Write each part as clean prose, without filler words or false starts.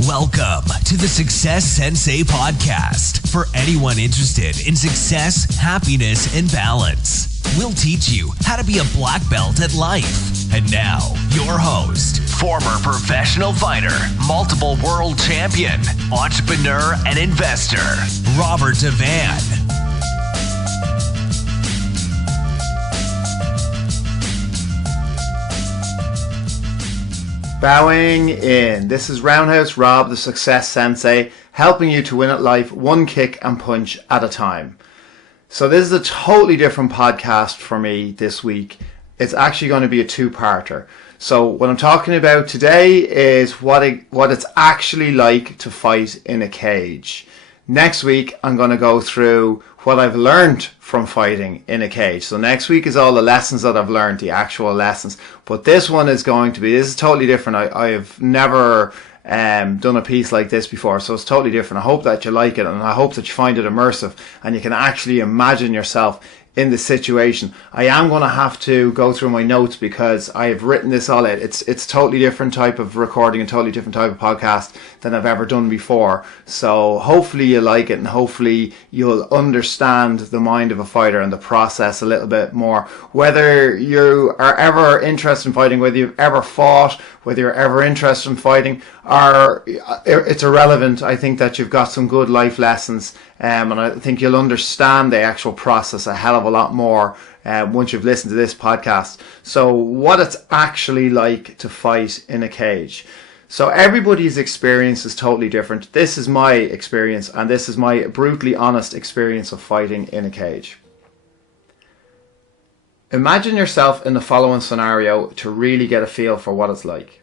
Welcome to the Success Sensei Podcast for anyone interested in success, happiness, and balance. We'll teach you how to be a black belt at life. And now, your host, former professional fighter, multiple world champion, entrepreneur, and investor, Robert Devane. Bowing in. This is Roundhouse Rob, the Success Sensei, helping you to win at life one kick and punch at a time. So this is a totally different podcast for me this week. It's actually going to be a two-parter. So what I'm talking about today is what it's actually like to fight in a cage. Next week, I'm going to go through what I've learned from fighting in a cage. So next week is all the lessons that I've learned, the actual lessons. But this one is this is totally different. I have never done a piece like this before, so it's totally different. I hope that you like it, and I hope that you find it immersive and you can actually imagine yourself in the situation. I am going to have to go through my notes because I have written this all out. It's totally different type of recording and totally different type of podcast than I've ever done before. So hopefully you like it, and hopefully you'll understand the mind of a fighter and the process a little bit more. Whether you are ever interested in fighting, whether you've ever fought, whether you're ever interested in fighting, or it's irrelevant. I think that you've got some good life lessons, and I think you'll understand the actual process a hell of a lot more once you've listened to this podcast. So what it's actually like to fight in a cage. So everybody's experience is totally different. This is my experience, and this is my brutally honest experience of fighting in a cage. Imagine yourself in the following scenario to really get a feel for what it's like.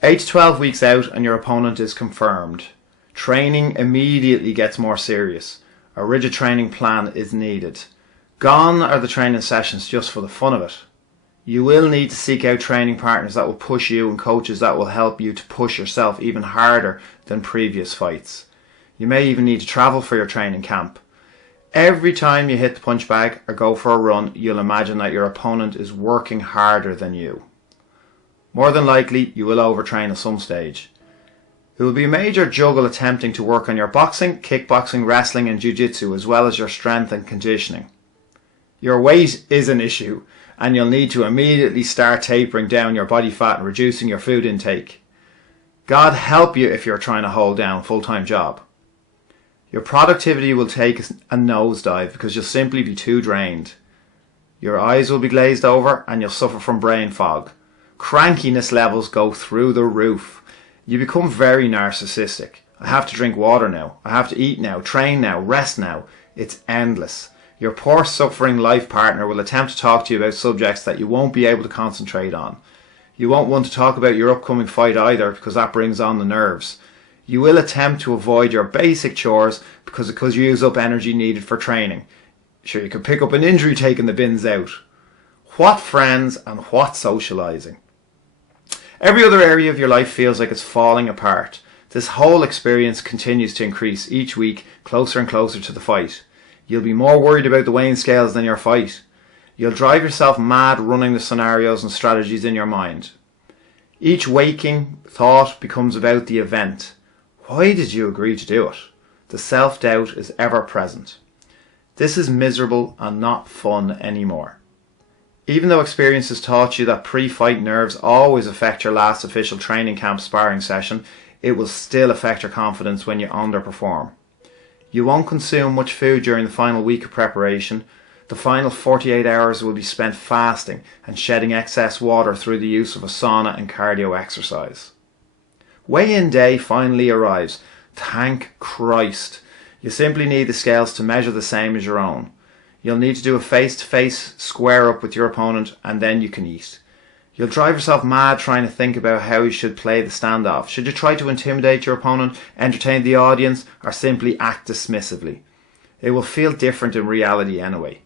8 to 12 weeks out and your opponent is confirmed. Training immediately gets more serious. A rigid training plan is needed. Gone are the training sessions just for the fun of it. You will need to seek out training partners that will push you and coaches that will help you to push yourself even harder than previous fights. You may even need to travel for your training camp. Every time you hit the punch bag or go for a run, you'll imagine that your opponent is working harder than you. More than likely, you will overtrain at some stage. It will be a major juggle attempting to work on your boxing, kickboxing, wrestling and jiu-jitsu, as well as your strength and conditioning. Your weight is an issue, and you'll need to immediately start tapering down your body fat and reducing your food intake. God help you if you're trying to hold down a full-time job. Your productivity will take a nosedive because you'll simply be too drained. Your eyes will be glazed over and you'll suffer from brain fog. Crankiness levels go through the roof. You become very narcissistic. I have to drink water now. I have to eat now, train now, rest now. It's endless. Your poor suffering life partner will attempt to talk to you about subjects that you won't be able to concentrate on. You won't want to talk about your upcoming fight either because that brings on the nerves. You will attempt to avoid your basic chores because you use up energy needed for training. Sure, you could pick up an injury taking the bins out. What friends and what socialising. Every other area of your life feels like it's falling apart. This whole experience continues to increase each week, closer and closer to the fight. You'll be more worried about the weighing scales than your fight. You'll drive yourself mad running the scenarios and strategies in your mind. Each waking thought becomes about the event. Why did you agree to do it? The self-doubt is ever present. This is miserable and not fun anymore. Even though experience has taught you that pre-fight nerves always affect your last official training camp sparring session, it will still affect your confidence when you underperform. You won't consume much food during the final week of preparation. The final 48 hours will be spent fasting and shedding excess water through the use of a sauna and cardio exercise. Weigh-in day finally arrives. Thank Christ. You simply need the scales to measure the same as your own. You'll need to do a face-to-face square up with your opponent, and then you can eat. You'll drive yourself mad trying to think about how you should play the standoff. Should you try to intimidate your opponent, entertain the audience, or simply act dismissively? It will feel different in reality anyway.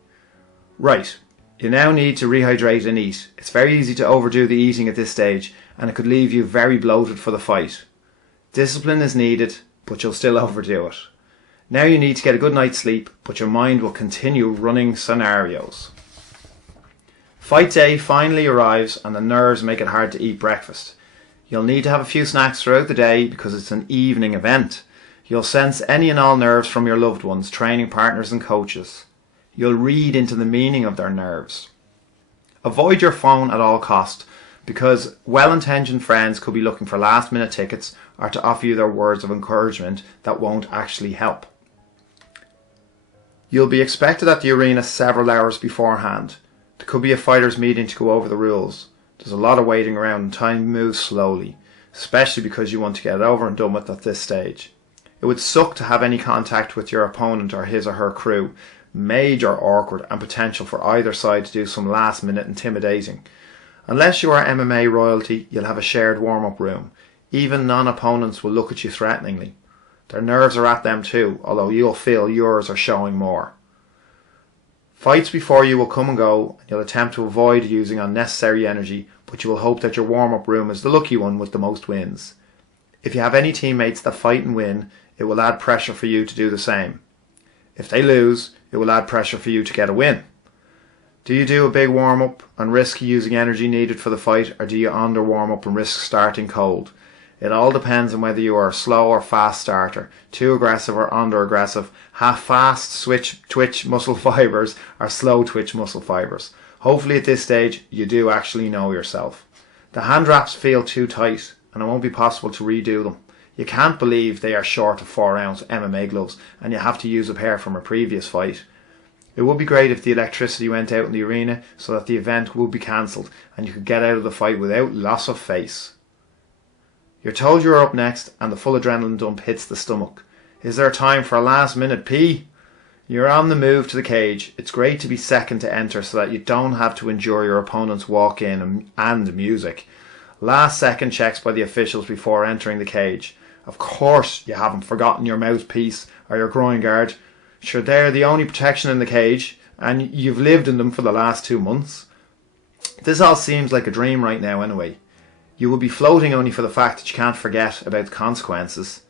Right, you now need to rehydrate and eat. It's very easy to overdo the eating at this stage, and it could leave you very bloated for the fight. Discipline is needed, but you'll still overdo it. Now you need to get a good night's sleep, but your mind will continue running scenarios. Fight day finally arrives and the nerves make it hard to eat breakfast. You'll need to have a few snacks throughout the day because it's an evening event. You'll sense any and all nerves from your loved ones, training partners and coaches. You'll read into the meaning of their nerves. Avoid your phone at all cost because well-intentioned friends could be looking for last-minute tickets or to offer you their words of encouragement that won't actually help. You'll be expected at the arena several hours beforehand. There could be a fighters' meeting to go over the rules. There's a lot of waiting around and time moves slowly, especially because you want to get it over and done with at this stage. It would suck to have any contact with your opponent or his or her crew. Major awkward and potential for either side to do some last minute intimidating. Unless you are MMA royalty, you'll have a shared warm-up room. Even non-opponents will look at you threateningly. Their nerves are at them too, although you'll feel yours are showing more. Fights before you will come and go, and you'll attempt to avoid using unnecessary energy, but you will hope that your warm-up room is the lucky one with the most wins. If you have any teammates that fight and win, it will add pressure for you to do the same. If they lose, it will add pressure for you to get a win. Do you do a big warm-up and risk using energy needed for the fight, or do you under warm-up and risk starting cold? It all depends on whether you are a slow or fast starter, too aggressive or under aggressive, have fast twitch muscle fibers or slow twitch muscle fibers. Hopefully at this stage you do actually know yourself. The hand wraps feel too tight and it won't be possible to redo them. You can't believe they are short of 4-ounce MMA gloves and you have to use a pair from a previous fight. It would be great if the electricity went out in the arena so that the event would be cancelled and you could get out of the fight without loss of face. You're told you're up next and the full adrenaline dump hits the stomach. Is there time for a last minute pee? You're on the move to the cage. It's great to be second to enter so that you don't have to endure your opponent's walk in and music. Last second checks by the officials before entering the cage. Of course you haven't forgotten your mouthpiece or your groin guard. Sure, they're the only protection in the cage and you've lived in them for the last 2 months. This all seems like a dream right now anyway. You will be floating only for the fact that you can't forget about the consequences.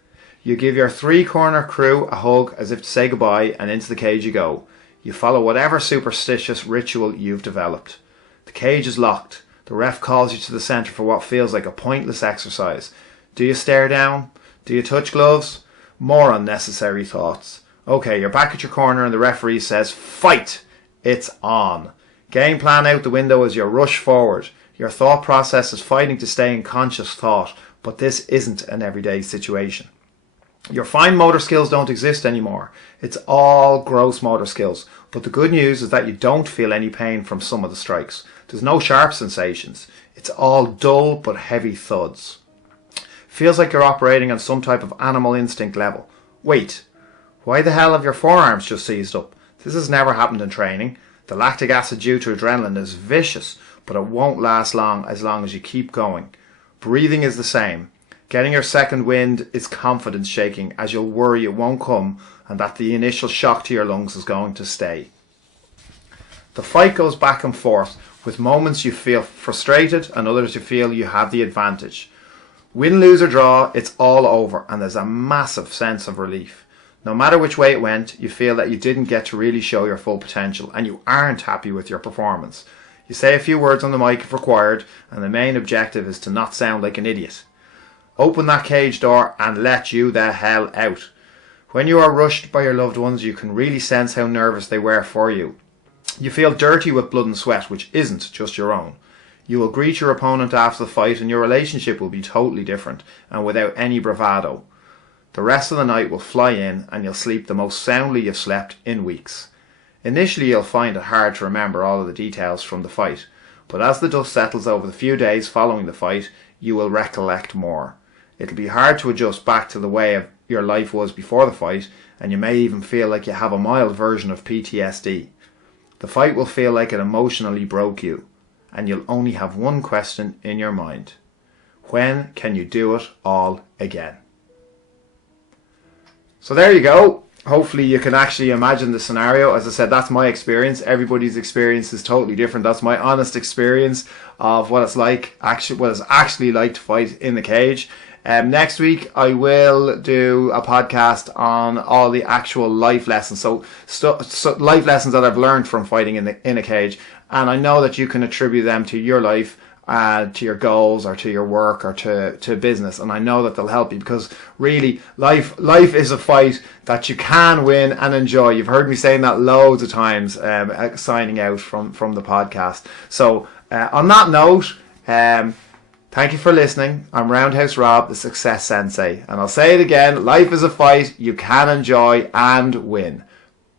You give your 3-corner crew a hug as if to say goodbye and into the cage you go. You follow whatever superstitious ritual you've developed. The cage is locked. The ref calls you to the centre for what feels like a pointless exercise. Do you stare down? Do you touch gloves? More unnecessary thoughts. Okay, you're back at your corner and the referee says, fight! It's on. Game plan out the window as you rush forward. Your thought process is fighting to stay in conscious thought, but this isn't an everyday situation. Your fine motor skills don't exist anymore. It's all gross motor skills. But the good news is that you don't feel any pain from some of the strikes. There's no sharp sensations. It's all dull but heavy thuds. Feels like you're operating on some type of animal instinct level. Wait, why the hell have your forearms just seized up? This has never happened in training. The lactic acid due to adrenaline is vicious, but it won't last long as you keep going. Breathing is the same. Getting your second wind is confidence shaking as you'll worry it won't come and that the initial shock to your lungs is going to stay. The fight goes back and forth, with moments you feel frustrated and others you feel you have the advantage. Win, lose or draw, it's all over and there's a massive sense of relief. No matter which way it went, you feel that you didn't get to really show your full potential and you aren't happy with your performance. You say a few words on the mic if required and the main objective is to not sound like an idiot. Open that cage door and let you the hell out. When you are rushed by your loved ones, you can really sense how nervous they were for you. You feel dirty with blood and sweat, which isn't just your own. You will greet your opponent after the fight and your relationship will be totally different and without any bravado. The rest of the night will fly in and you'll sleep the most soundly you've slept in weeks. Initially you'll find it hard to remember all of the details from the fight, but as the dust settles over the few days following the fight, you will recollect more. It'll be hard to adjust back to the way your life was before the fight, and you may even feel like you have a mild version of PTSD. The fight will feel like it emotionally broke you, and you'll only have one question in your mind. When can you do it all again? So there you go. Hopefully you can actually imagine the scenario. As I said, that's my experience. Everybody's experience is totally different. That's my honest experience of what it's actually like to fight in the cage. Next week I will do a podcast on all the actual life lessons. So life lessons that I've learned from fighting in a cage, and I know that you can attribute them to your life to your goals or to your work or to business. And I know that they'll help you, because really life is a fight that you can win and enjoy. You've heard me saying that loads of times, signing out from the podcast. So on that note, thank you for listening. I'm Roundhouse Rob, the Success Sensei. And I'll say it again, life is a fight you can enjoy and win.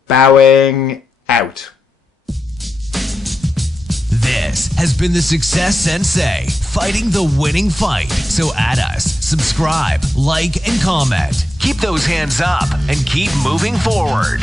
Bowing out. This has been the Success Sensei, fighting the winning fight. So add us, subscribe, like, and comment. Keep those hands up and keep moving forward.